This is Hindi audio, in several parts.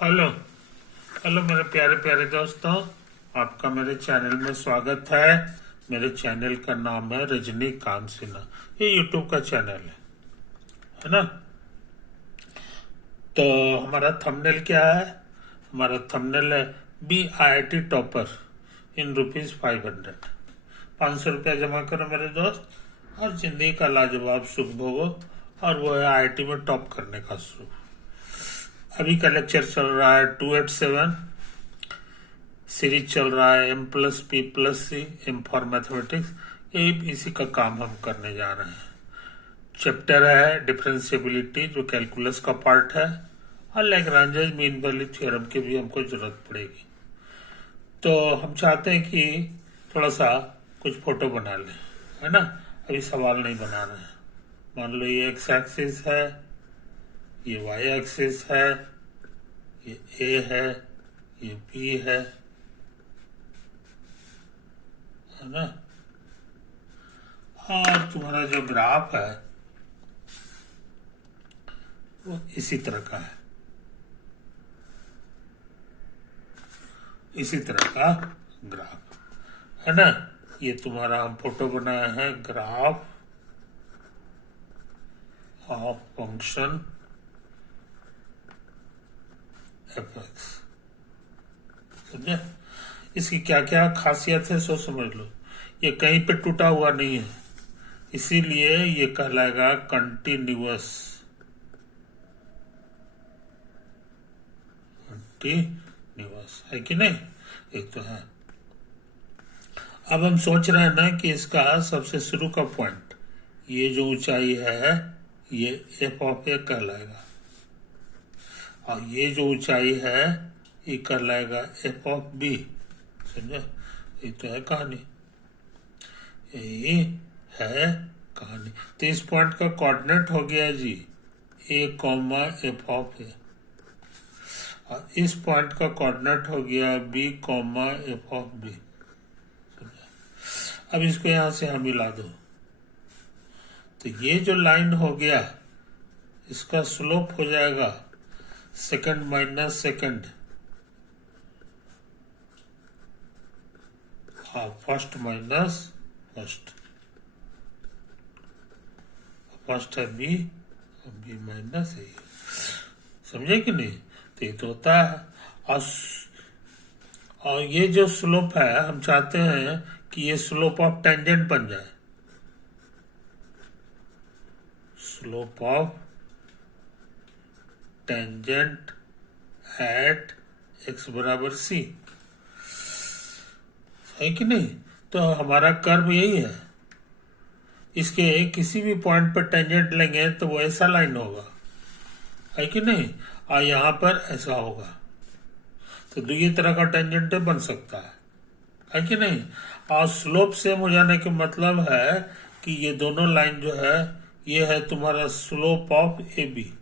हेलो। हेलो मेरे प्यारे प्यारे दोस्तों, आपका मेरे चैनल में स्वागत है। मेरे चैनल का नाम है रजनीकांत सिन्हा। ये यूट्यूब का चैनल है ना। तो हमारा थंबनेल क्या है? हमारा थंबनेल है BIT टॉपर इन ₹500। 500 रुपया जमा करो मेरे दोस्त और जिंदगी का लाजवाब सुख भोगो। और वो है IIT में टॉप करने का सुख। अभी का लेक्चर चल रहा है 287। सीरीज चल रहा है M+P+C, M फॉर मैथमेटिक्स। ये इसी का काम हम करने जा रहे हैं। चैप्टर है डिफरेंशियबिलिटी, जो कैलकुलस का पार्ट है, और लैग्रांज मीन वैल्यू थ्योरम की भी हमको जरूरत पड़ेगी। तो हम चाहते हैं कि थोड़ा सा कुछ फोटो बना लें, है ना। अभी सवाल नहीं बना रहे हैं। मान लो ये एक्स एक्सिस है, ये वाई एक्सिस है, ये ए है, ये बी है ना। और तुम्हारा जो ग्राफ है वो इसी तरह का है, इसी तरह का ग्राफ है ना। ये तुम्हारा हम फोटो बनाया है, graph of function F x. समझे? इसकी क्या क्या खासियत है सो समझ लो। ये कहीं पे टूटा हुआ नहीं है, इसीलिए ये कहलाएगा कंटिन्यूअस। कंटिन्यूअस है कि नहीं? एक तो है। अब हम सोच रहे हैं ना कि इसका सबसे शुरू का पॉइंट, ये जो ऊंचाई है, ये एफ ऑफ ए कहलाएगा, और ये जो ऊंचाई है ये कहलाएगा एफ ऑफ बी। समझे? ये तो है कहानी, यही है कहानी। तो इस पॉइंट का कोऑर्डिनेट हो गया जी a comma f of a, और इस पॉइंट का कोऑर्डिनेट हो गया b comma f of b. अब इसको यहां से हम मिला दो, तो ये जो लाइन हो गया इसका स्लोप हो जाएगा सेकंड माइनस सेकंड, और फर्स्ट माइनस फर्स्ट। फर्स्ट है बी, बी माइनस ए। समझे कि नहीं? तो ये तो होता है। और और ये जो स्लोप है, हम चाहते हैं कि ये स्लोप ऑफ टेंजेंट बन जाए। Slope of tangent at x बराबर सी, है कि नहीं? तो हमारा कर्व यही है। इसके किसी भी पॉइंट पर टेंजेंट लेंगे तो वो ऐसा लाइन होगा, है कि नहीं? और यहां पर ऐसा होगा। तो दो ये तरह का टेंजेंट बन सकता है कि नहीं? और स्लोप सेम हो जाने का मतलब है कि ये दोनों लाइन जो है, ये है तुम्हारा स्लोप ऑफ ए बी।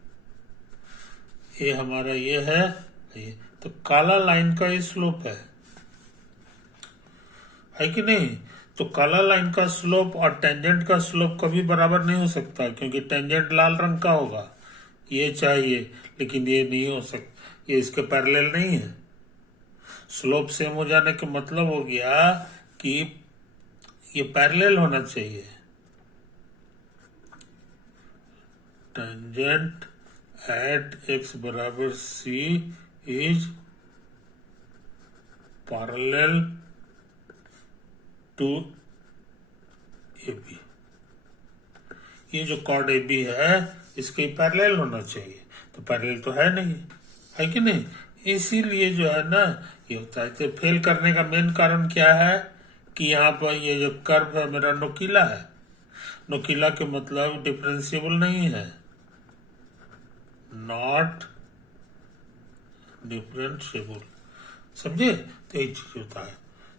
ये हमारा ये है, ये तो काला लाइन का ये स्लोप है कि नहीं? तो काला लाइन का स्लोप और टेंजेंट का स्लोप कभी बराबर नहीं हो सकता, क्योंकि टेंजेंट लाल रंग का होगा। ये चाहिए, लेकिन ये नहीं हो सकता, ये इसके पैरेलल नहीं है। स्लोप सेम हो जाने का मतलब हो गया कि ये पैरेलल होना चाहिए। टेंजेंट एट एक्स बराबर C is parallel to A B. ये जो कॉर्ड ए बी है इसके पैरेलल होना चाहिए, तो पैरेलल तो है नहीं, है कि नहीं? इसीलिए जो है ना ये होता है। तो फेल करने का मेन कारण क्या है कि यहाँ पर ये जो कर्व है मेरा नुकीला है। नुकीला के मतलब डिफरेंशिएबल नहीं है, नॉट डिफरेंशिएबल। समझे? तो ये चीज होता है।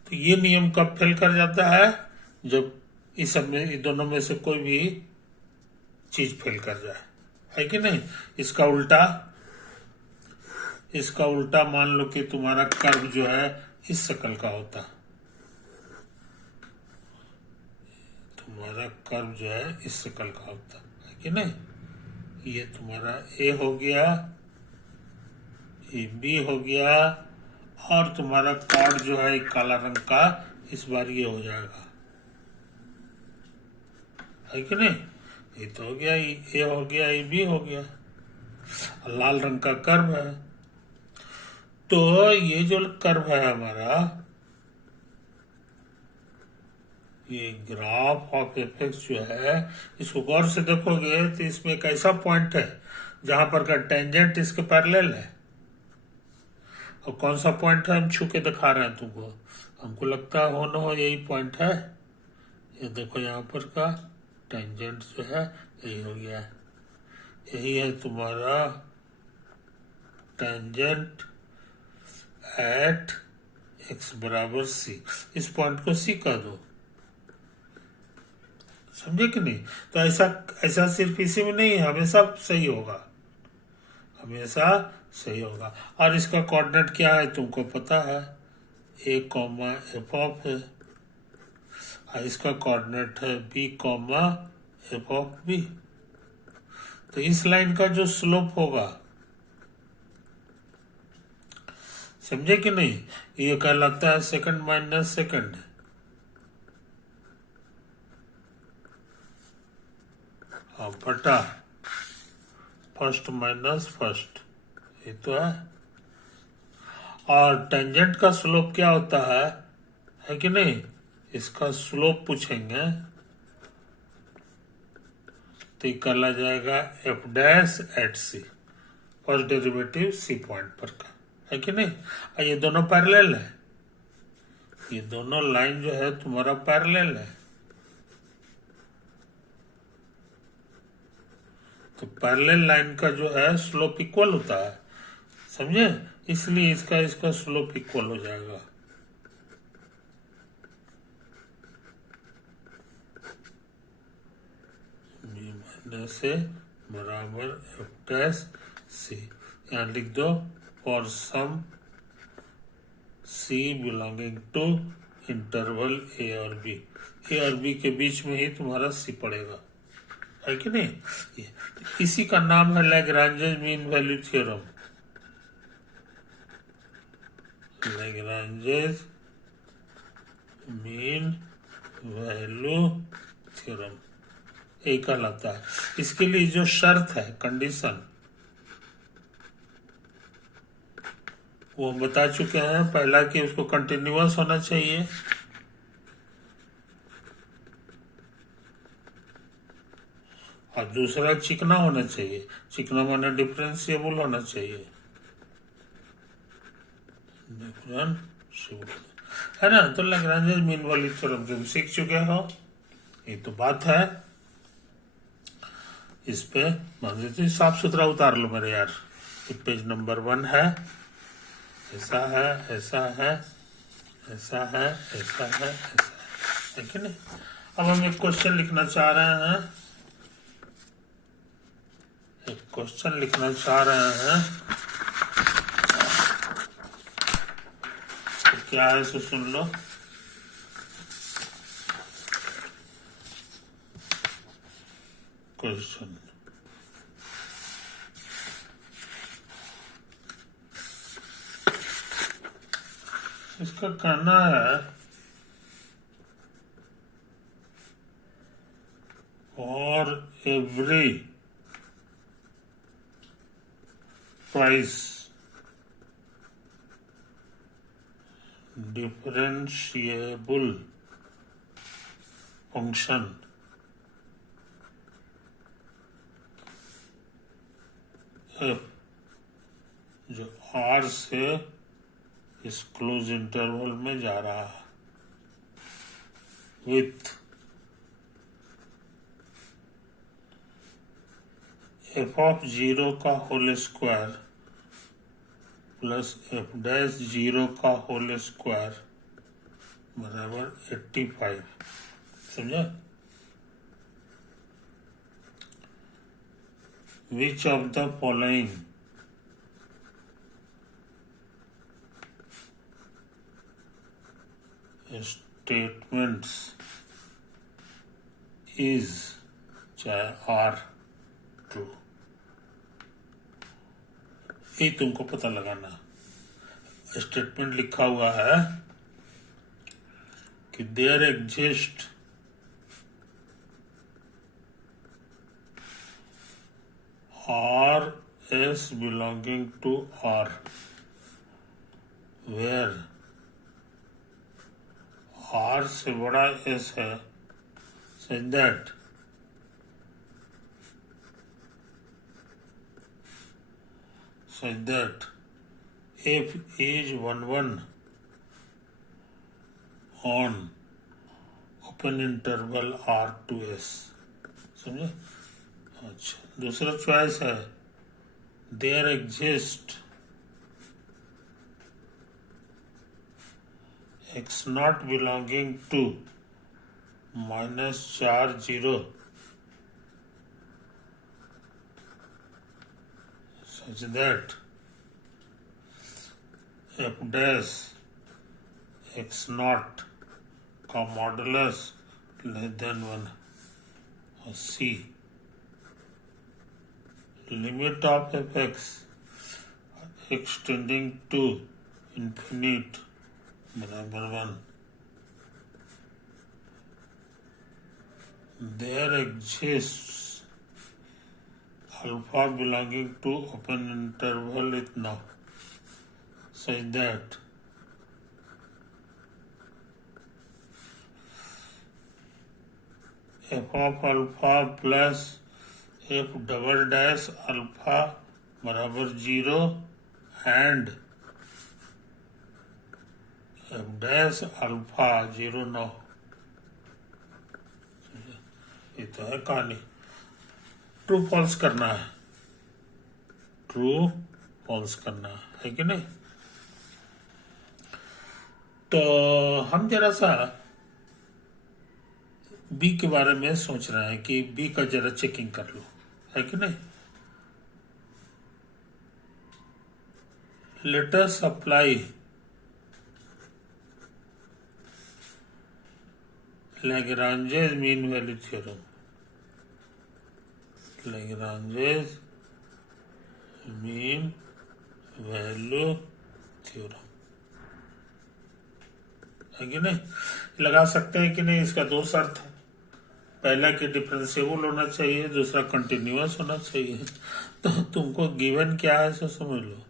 तो ये नियम कब फेल कर जाता है? जब इस सब में, इन दोनों में से कोई भी चीज फेल कर जाए, है कि नहीं? इसका उल्टा, इसका उल्टा मान लो कि तुम्हारा कर्व जो है इस शक्ल का होता, तुम्हारा कर्व जो है इस शक्ल का होता, है कि नहीं? ये तुम्हारा ए हो गया, ये बी हो गया, और तुम्हारा कार्ड जो है काला रंग का, इस बार ये हो जाएगा, है कि नहीं? ये तो हो गया, ये हो गया, ये बी हो गया, लाल रंग का कर्व है। तो ये जो कर्व है हमारा, ये ग्राफ ऑफ एफेक्स जो है, इसको गौर से देखोगे तो इसमें एक ऐसा पॉइंट है जहां पर का टेंजेंट इसके पैरेलल है। और कौन सा पॉइंट है, हम छू के दिखा रहे हैं तुमको, हमको लगता है हो न हो यही पॉइंट है। ये देखो यहाँ पर का टेंजेंट जो है यही हो गया है, यही है तुम्हारा टेंजेंट एट एक्स बराबर सी। इस पॉइंट को सी कह दो, समझे कि नहीं? तो ऐसा ऐसा सिर्फ इसी में नहीं है, हमेशा सही होगा, हमेशा सही होगा। और इसका कोऑर्डिनेट क्या है तुमको पता है, ए कॉमा एफ ऑफ है, और इसका कोऑर्डिनेट है b comma f of b. तो इस लाइन का जो स्लोप होगा, समझे कि नहीं, ये कहलाता है सेकंड माइनस सेकंड। और बटा फर्स्ट माइनस फर्स्ट, ये तो है। और टेंजेंट का स्लोप क्या होता है कि नहीं? इसका स्लोप पूछेंगे तो ये कहला जाएगा F dash at C, first derivative C point पर का, है कि नहीं? और ये दोनों पैरेलल है, ये दोनों लाइन जो है तुम्हारा पैरेलल है। तो पैरेलल लाइन का जो है स्लोप इक्वल होता है, समझे? इसलिए इसका इसका स्लोप इक्वल हो जाएगा। बी माइनस ए बराबर एफ डैश सी। यहाँ लिख दो for some C belonging to interval A और बी। ए और बी के बीच में ही तुम्हारा सी पड़ेगा, है कि नहीं? इसी का नाम है Lagrange's mean value theorem. Lagrange's mean value theorem एक कहलाता है। इसके लिए जो शर्त है, कंडीशन, वो हम बता चुके हैं। पहला कि उसको कंटिन्यूअस होना चाहिए, और दूसरा चिकना होना चाहिए। चिकना माने डिफरेंशिएबल होना चाहिए, डिफरेंशिएबल, है ना? तो लैग्रांजेस मीन वैल्यू थ्योरम तुम सीख चुके हो, ये तो बात है। इस पे मान लीजिए साफ सुथरा उतार लो मेरे यार। पेज नंबर 1 है, ऐसा है, ऐसा है, ऐसा है, ऐसा है, ऐसा है कि नहीं? अब हम एक क्वेश्चन लिखना चाह रहे हैं, एक क्वेश्चन लिखना चाह रहे हैं। तो क्या है तो सुन लो। क्वेश्चन, इसका कहना है for every price differentiable function F जो आर से इस क्लोज इंटरवल में जा रहा है विथ एफ ऑफ 0 का whole square plus f dash 0 का होल स्क्वायर बराबर 85, समझा? Which of the following statements is, चाहे आर ट्रू, ये तुमको पता लगाना। स्टेटमेंट लिखा हुआ है कि there exist R S belonging to R where R से बड़ा S है, such that F is 1 on open interval R to S। समझे? अच्छा, दूसरा चॉइस है there exist x naught belonging to -4 0 such that f dash x naught का मॉडुलस लेस देन 1 और c limit of fx extending to infinite बराबर 1। There exists alpha belonging to open interval is now such that f of alpha plus f double dash alpha बराबर 0 एंड f डैश अल्फा 0 न हो। ये तो है कहानी। ट्रू फॉल्स करना है, ट्रू फॉल्स करना है कि नहीं। तो हम जरा सा बी के बारे में सोच रहे हैं कि बी का जरा चेकिंग कर लो, है कि नहीं। Let us apply Lagrange's mean value theorem. Lagrange's mean value theorem, है कि नहीं। लगा सकते हैं कि नहीं। इसका दो शर्त है, पहला कि डिफरेंशिएबल होना चाहिए, दूसरा कंटिन्यूअस होना चाहिए। तो तुमको गिवन क्या है सो समझ लो।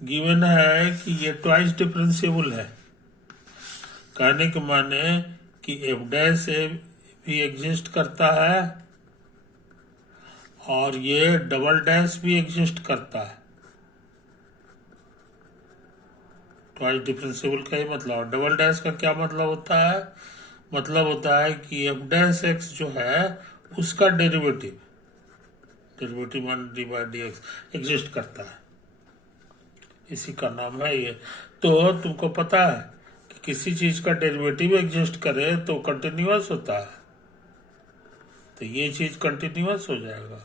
गिवन है कि ये ट्वाइस डिफरेंशिएबल है, कहने के माने कि एफ डैश भी एग्जिस्ट करता है और ये डबल डैश भी एग्जिस्ट करता है। ट्वाइस डिफरेंशिएबल का ही मतलब। डबल डैश का क्या मतलब होता है? मतलब होता है कि एफ डैश एक्स जो है उसका derivative one divide D x exist करता है, इसी का नाम है ये। तो तुमको पता है कि किसी चीज का डेरिवेटिव एग्जिस्ट करे तो कंटिन्यूअस होता है, तो ये चीज कंटिन्यूअस हो जाएगा,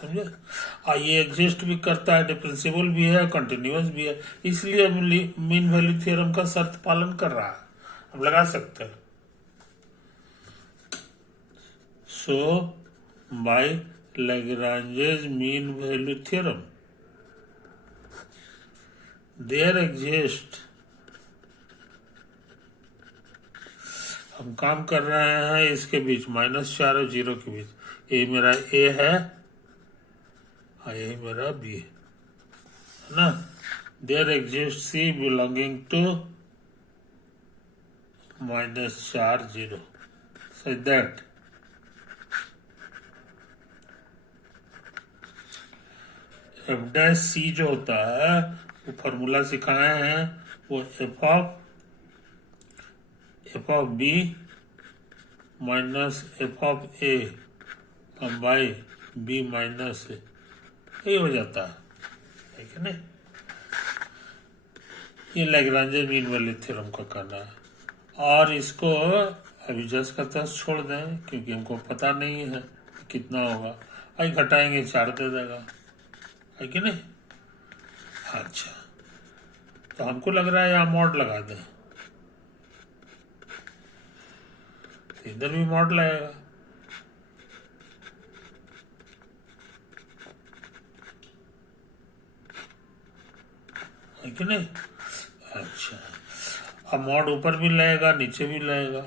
समझे। ये एग्जिस्ट भी करता है, डिफरेंशिएबल भी है, कंटिन्यूअस भी है, इसलिए अब मीन वैल्यू थ्योरम का शर्त पालन कर रहा है। अब लगा सकते हैं। So by Lagrange's mean value theorem there exist, हम काम कर रहे हैं इसके बीच -4 और 0 के बीच। ये मेरा ए है और यही मेरा बी है ना। There exist C belonging to -4 0 such that F dash C जो होता है वो फॉर्मूला सिखाए हैं, वो F of B minus F of A by B minus A, ये हो जाता है कि नहीं। ये लैग्रांजेस मीन वैल्यू थ्योरम का कहना है। और इसको अभी जस्ट का तस छोड़ दें क्योंकि हमको पता नहीं है कितना होगा। आई घटाएंगे 4 दे देगा, है कि नहीं। अच्छा, तो हमको लग रहा है यहाँ मॉड लगा दें, इधर भी मॉड लगेगा। है कि नहीं। अच्छा, अब मॉड ऊपर भी लगेगा नीचे भी लगेगा।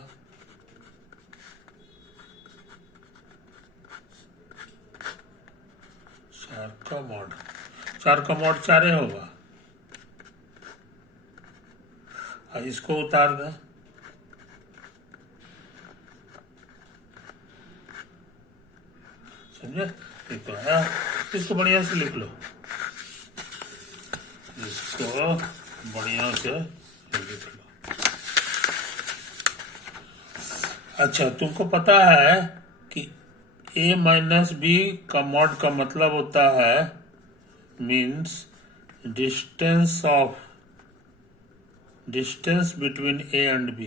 चार का मॉड चारे होगा। इसको उतार दें, समझे। ये तो है, इसको बढ़िया से लिख लो, इसको बढ़िया से लिख लो। अच्छा, तुमको पता है कि a माइनस बी का मॉड का मतलब होता है means distance between a and b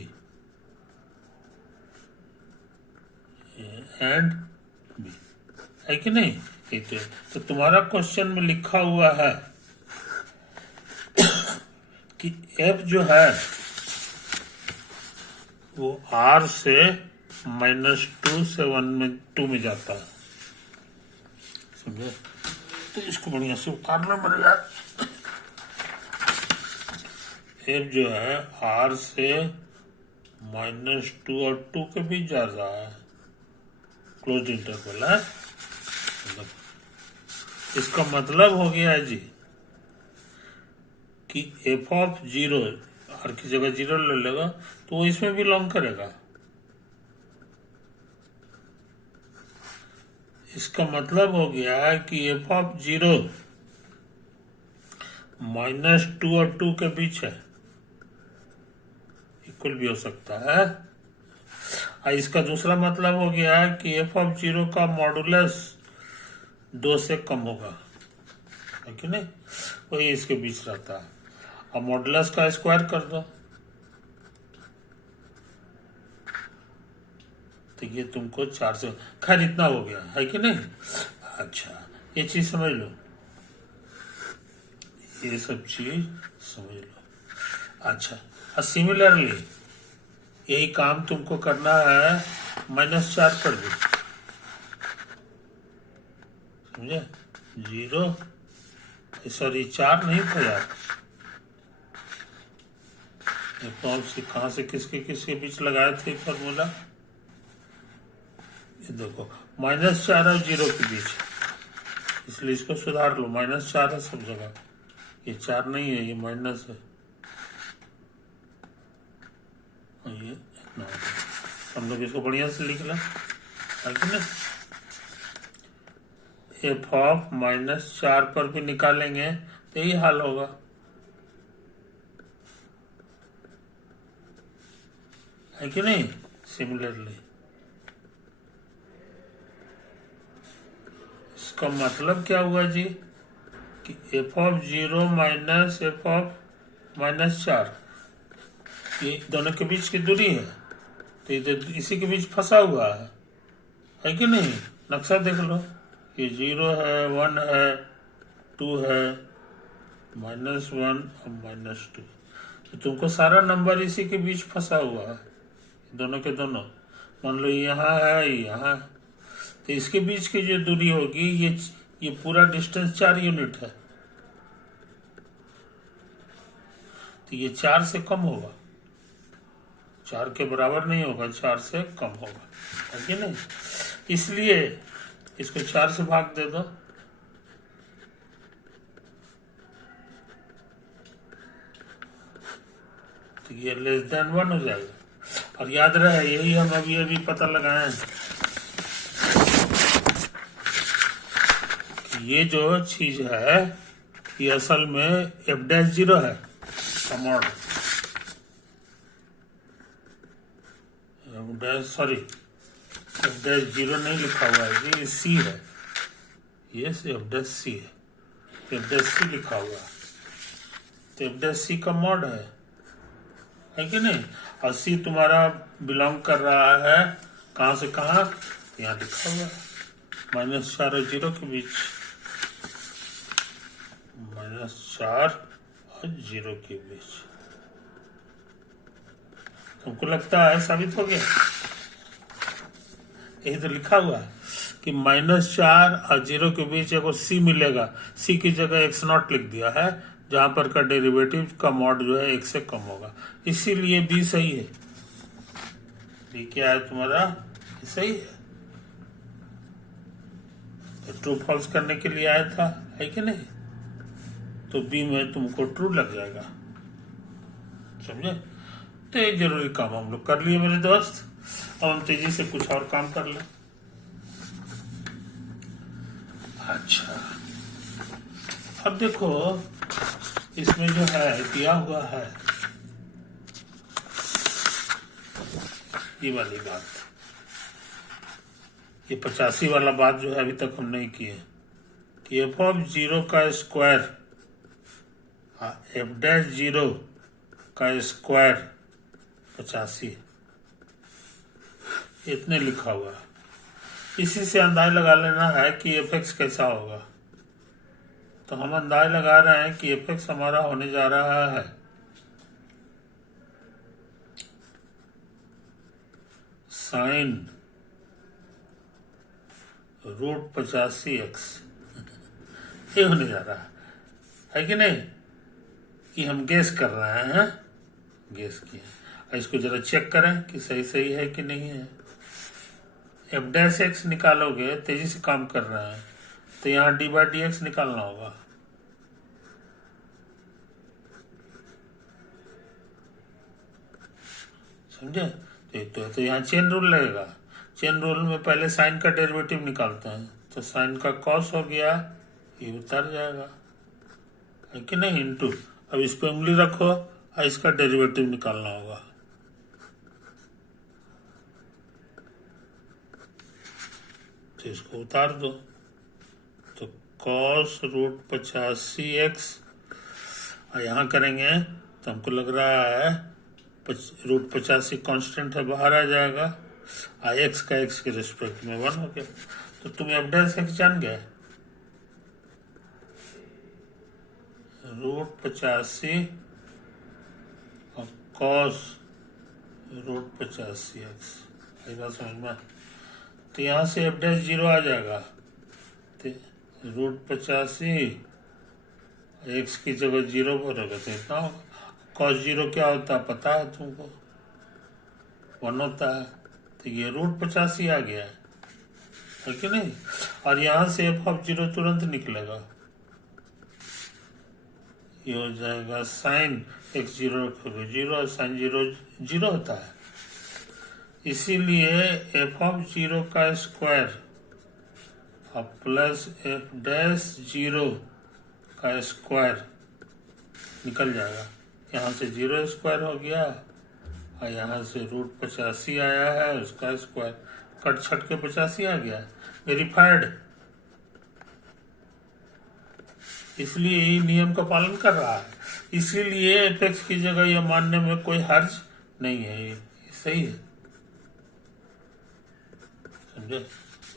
है कि नहीं। तो तुम्हारा क्वेश्चन में लिखा हुआ है कि f जो है वो r से -2 से 2 में जाता है, समझे। तो इसको बढ़िया से उतारना पड़ेगा। f जो है r से -2 और 2 के बीच जा रहा है, क्लोज इंटरवल है। इसका मतलब हो गया है जी कि f ऑफ 0 हर की जगह 0 ले लेगा तो वो इसमें बिलोंग करेगा। इसका मतलब हो गया है कि f ऑफ 0 -2 और 2 के बीच है, इक्वल भी हो सकता है। इसका दूसरा मतलब हो गया है कि f ऑफ 0 का मॉडुलस 2 से कम होगा, है कि नहीं, वही इसके बीच रहता है। अब मॉडुलस का स्क्वायर कर दो तो ये तुमको 4 से, खैर इतना हो गया, है कि नहीं। अच्छा, ये चीज समझ लो, ये सब चीज समझ लो। अच्छा, और सिमिलरली यही काम तुमको करना है -4 पर भी, समझे। 0 सॉरी 4 नहीं था यार, कौन सी कहाँ से किसके किसके बीच लगाए थे फॉर्मूला, ये देखो -4 और 0 के बीच, इसलिए इसको सुधार लो। -4 है सब जगह, ये 4 नहीं है, ये माइनस है, ये इतना हम लोग इसको बढ़िया से लिख लें, है कि नहीं। f ऑफ -4 पर भी निकालेंगे तो यही हाल होगा, है कि नहीं। सिमिलरली इसका मतलब क्या हुआ जी कि f of 0 minus f of -4, ये दोनों के बीच की दूरी है, तो इधर इसी के बीच फंसा हुआ है कि नहीं। नक्शा देख लो, ये 0 है, 1 है, 2 है, -1 और -2, तो तुमको सारा नंबर इसी के बीच फंसा हुआ है, दोनों के दोनों। मान लो यहाँ है, यहाँ, तो इसके बीच की जो दूरी होगी ये पूरा डिस्टेंस 4 यूनिट है, तो ये 4 से कम होगा, 4 के बराबर नहीं होगा, 4 से कम होगा, है कि नहीं। इसलिए इसको 4 से भाग दे दो, तो ये <1 हो जाएगा। और याद रहे, यही हम अभी पता लगाए कि ये जो चीज है ये असल में f'0 है, मॉड सॉरी f'0 नहीं लिखा हुआ है, ये c है, ये f'(c) है, f'(c) लिखा हुआ है, तो f'(c) का मॉड है कि नहीं। और c तुम्हारा बिलोंग कर रहा है कहाँ से कहाँ, यहाँ लिखा हुआ है -4 और 0 के बीच, -4 और 0 के बीच। तुमको लगता है साबित हो गया, यही तो लिखा हुआ है कि -4 और 0 के बीच एगो c मिलेगा, c की जगह x0 लिख दिया है, जहां पर का डेरिवेटिव का मॉड जो है 1 से कम होगा, इसीलिए बी सही है। बी क्या है तुम्हारा, सही है। तो ट्रू फॉल्स करने के लिए आया था, है कि नहीं, तो बी में तुमको ट्रू लग जाएगा, समझे। तो एक जरूरी काम हम लोग कर लिए मेरे दोस्त। अब हम तेजी से कुछ और काम कर लें। अच्छा, अब देखो इसमें जो है दिया हुआ है ये वाली बात, ये 85 वाला बात जो है अभी तक हम नहीं किए कि एफ ऑफ 0 का स्क्वायर, एफ डैश 0 का स्क्वायर 85, इतने लिखा हुआ है। इसी से अंदाज लगा लेना है कि एफ एक्स कैसा होगा। तो हम अंदाज लगा रहे हैं कि एफ एक्स हमारा होने जा रहा है साइन रूट 85x, ये होने जा रहा है कि नहीं। ये हम गेस कर रहे हैं, गेस किया। इसको जरा चेक करें कि सही सही है कि नहीं है। एफ डैश एक्स निकालोगे, तेजी से काम कर रहे हैं, तो यहाँ डी बाई डी एक्स निकालना होगा। समझे। तो यहाँ चेन रूल लगेगा। चेन रूल में पहले साइन का डेरिवेटिव निकालते हैं, तो साइन का कॉस हो गया, ये उतर जाएगा, है कि नहीं, इनटू। अब इस पे उंगली रखो और इसका डेरिवेटिव निकालना होगा। तो इसको उतार दो, तो कॉस रूट 85x, और यहाँ करेंगे तो हमको लग रहा है रूट 85 कांस्टेंट है, बाहर आ जाएगा, और एक्स का एक्स के रिस्पेक्ट में 1 हो गया। तो तुम एफ डैश एक्स जान गए, रूट 85 और कॉस रूट 85x, ये बात समझ में। तो यहाँ से एफ डैश 0 आ जाएगा, तो रूट 85 एक्स की जगह 0 भरोगे तो इतना होगा। कॉस 0 क्या होता है पता है तुमको, 1 होता है। तो ये रूट 85 आ गया है कि नहीं। और यहाँ से एफ ऑफ 0 तुरंत निकलेगा, ये हो जाएगा साइन एक्स 0 रखोगे 0, और साइन 0 0 होता है, इसीलिए एफ ऑफ 0 का स्क्वायर और प्लस एफ डैश 0 का स्क्वायर निकल जाएगा। यहाँ से 0 स्क्वायर हो गया, और यहाँ से रूट 85 आया है, उसका स्क्वायर कट छट के 85 आ गया, वेरीफाइड। इसलिए यही नियम का पालन कर रहा है, इसीलिए एफ एक्स की जगह यह मानने में कोई हर्ज नहीं है, ये सही है, समझे।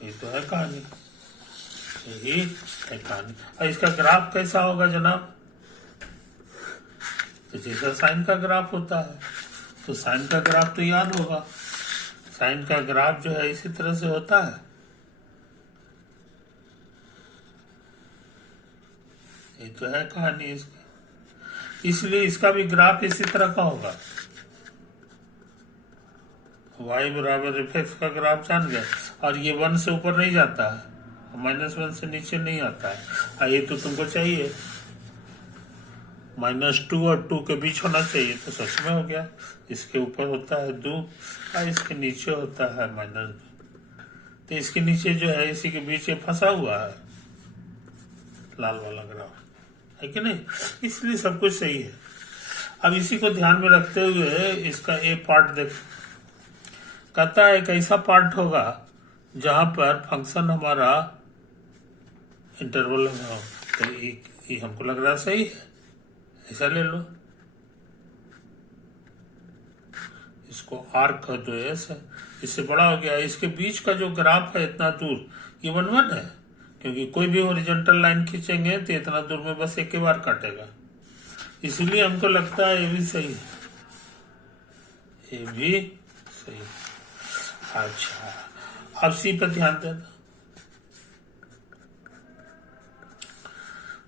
ये तो है कहानी, यही है कहानी। और इसका ग्राफ कैसा होगा जनाब, तो जैसा साइन का ग्राफ होता है, तो साइन का ग्राफ तो याद होगा, साइन का ग्राफ जो है इसी तरह से होता है। ये तो है कहानी इसकी, इसलिए इसका भी ग्राफ इसी तरह का होगा। y बराबर एफ एक्स का ग्राफ जान गए, और ये 1 से ऊपर नहीं जाता है, -1 से नीचे नहीं आता है। ये तो तुमको चाहिए, -2 और 2 के बीच होना चाहिए, तो सच में हो गया। इसके ऊपर होता है 2 और इसके नीचे होता है -2, तो इसके नीचे जो है इसी के बीच ये फंसा हुआ है लाल वाला ग्राफ, है कि नहीं, इसलिए सब कुछ सही है। अब इसी को ध्यान में रखते हुए इसका ए पार्ट देख, कहता है एक ऐसा पार्ट होगा जहां पर फंक्शन हमारा इंटरवल में हो, तो ये हमको लग रहा सही है, ऐसा ले लो। इसको आर्क कर दो, ऐसा इससे बड़ा हो गया। इसके बीच का जो ग्राफ है इतना दूर, ये 1 1 है, क्योंकि कोई भी हॉरिजॉन्टल लाइन खींचेंगे तो इतना दूर में बस एक ही बार काटेगा, इसलिए हमको लगता है ये भी सही है, ये भी सही है। अच्छा, अब सी पर ध्यान देना।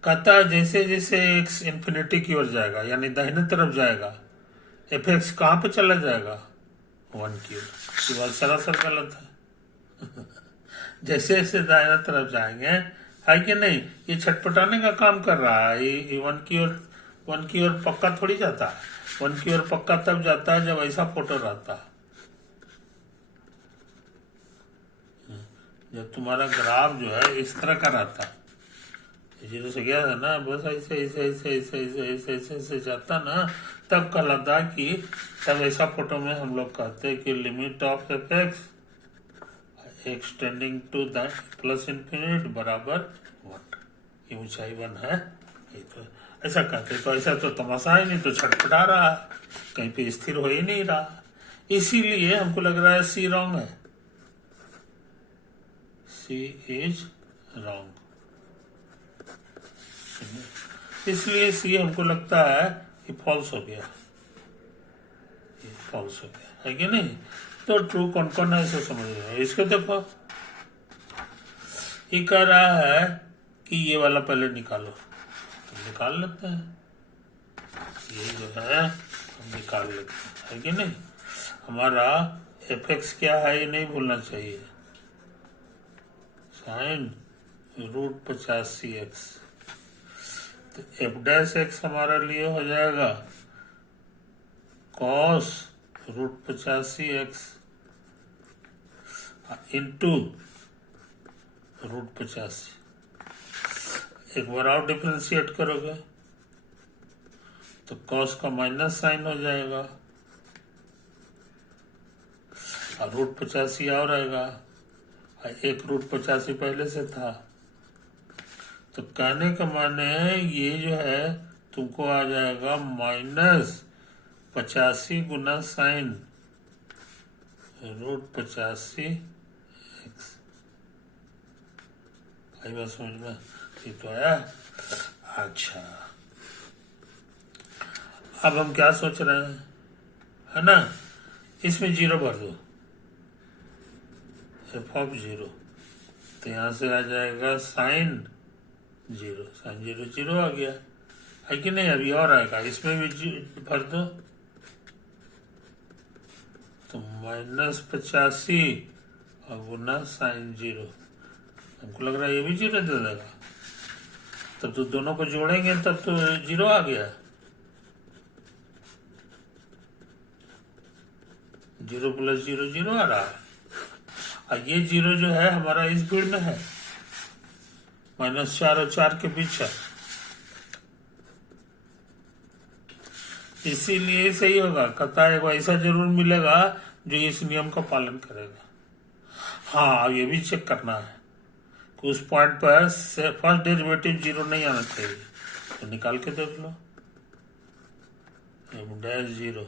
कहता है जैसे जैसे एक्स इन्फिनिटी की ओर जाएगा यानी दाहिने तरफ जाएगा, एफ एक्स कहाँ पे चला जाएगा, 1 की ओर। ये बात सरासर गलत है। जैसे जैसे दाहिने तरफ जाएंगे, है कि नहीं, ये छटपटाने का काम कर रहा है। ये 1 की ओर पक्का थोड़ी जाता है। 1 की ओर पक्का तब जाता है जब ऐसा फोटो रहता है, जब तुम्हारा ग्राफ जो है इस तरह का रहता है। जीरो से गया था ना, बस ऐसे ऐसे ऐसे ऐसे ऐसे ऐसे ऐसे ऐसे जाता ना, तब कहलाता कि तब ऐसा फोटो में हम लोग कहते हैं कि limit of f x extending to that plus infinite बराबर 1, ये ऊंचाई 1 है, ये तो ऐसा कहते। तो ऐसा तो तमाशा ही नहीं, तो छटपटा रहा, कहीं पे स्थिर हो ही नहीं रहा। इसीलिए हमको लग रहा है सी रॉन्ग है, सी इज रॉन्ग। इसलिए सी हमको लगता है कि फॉल्स हो गया, ये फॉल्स हो गया, है कि नहीं। तो ट्रू कौन कौन है इसे समझ रहे हैं। इसको देखो, ये कह रहा है कि ये वाला पहले निकालो, तो निकाल लेते हैं। ये जो है हम निकाल लेते हैं, है कि नहीं। हमारा एफ एक्स क्या है ये नहीं भूलना चाहिए, साइन √50 x। तो एफ डैश एक्स हमारा लिए हो जाएगा कॉस √50 x इंटू √50। एक बार और डिफ्रेंशिएट करोगे तो कॉस का माइनस साइन हो जाएगा और √50 और आएगा, एक √50 पहले से था। तो कहने का माने ये जो है तुमको आ जाएगा -85 गुना साइन √50 x। आई बात समझ में, ये तो आया। अच्छा, अब हम क्या सोच रहे हैं, है ना, इसमें 0 भर दो, एफ ऑफ 0, तो यहाँ से आ जाएगा साइन 0, साइन 0 0 आ गया, है कि नहीं। अभी और आएगा, इसमें भी भर दो, तो -85 और गुना साइन 0, हमको लग रहा है ये भी 0 दे देगा। तब तो दोनों को जोड़ेंगे तब तो 0 आ गया, 0 + 0 0 आ रहा है। और ये 0 जो है हमारा इस भीड़ में है, -4 और 4 के बीच है, इसीलिए सही होगा। कहता है ऐसा जरूर मिलेगा जो इस नियम का पालन करेगा। हाँ, ये भी चेक करना है कि उस पॉइंट पर फर्स्ट डेरिवेटिव 0 नहीं आना चाहिए, तो निकाल के देख लो, एफ डैश 0,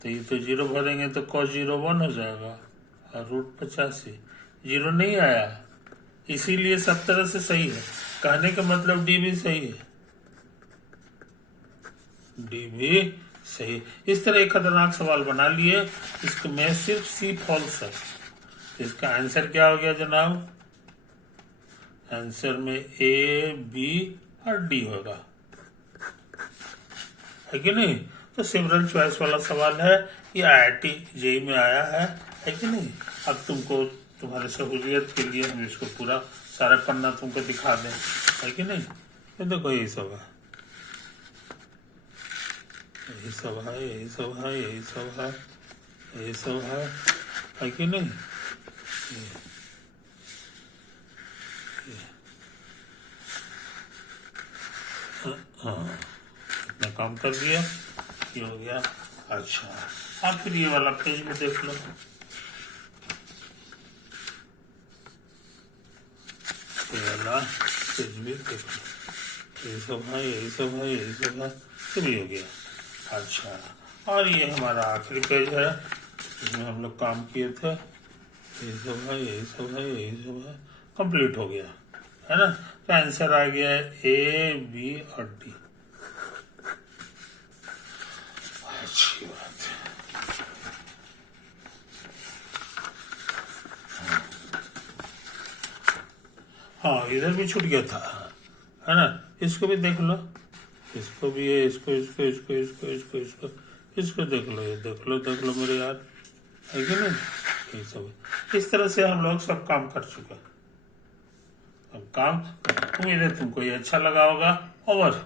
तो ये तो 0 भरेंगे तो cos 0 1 हो जाएगा और √85 0 नहीं आया, इसीलिए सब तरह से सही है। कहने का मतलब डी भी सही है, डी भी सही। इस तरह एक खतरनाक सवाल बना लिए, इसको में सिर्फ सी फॉल्स है। इसका आंसर क्या हो गया जनाब, आंसर में ए बी और डी होगा, है कि नहीं। तो सिमरन चॉइस वाला सवाल है, ये IIT JEE में आया है कि नहीं। अब तुमको तुम्हारे सहूलियत के लिए हम इसको पूरा सारा पन्ना तुमको दिखा दें, है कि नहीं। ये देखो यही सब है, यही सब है, यही सब है, यही सब है, यही सब है कि नहीं। हाँ, इतना काम कर दिया, ये हो गया। अच्छा, अब फिर ये वाला पेज में देख लो, ये वाला पेज भी देख लो, यही सब है, यही सब है, यही सब है, फिर ये हो गया। अच्छा, और ये हमारा आखिरी पेज है जिसमें हम लोग काम किए थे, यही सब है, यही सब है, यही सब है, कंप्लीट हो गया, है ना। तो आंसर आ गया ए बी और डी। अच्छी बात है। हाँ, इधर भी छूट गया था, है ना। इसको भी देख लो, इसको भी है, इसको इसको इसको इसको इसको इसको इसको देख लो, ये देख लो मेरे यार, है कि नहीं। ये सब इस तरह से हम लोग सब काम कर चुके हैं। अब काम, उम्मीद है तुमको ये अच्छा लगा होगा। ओवर।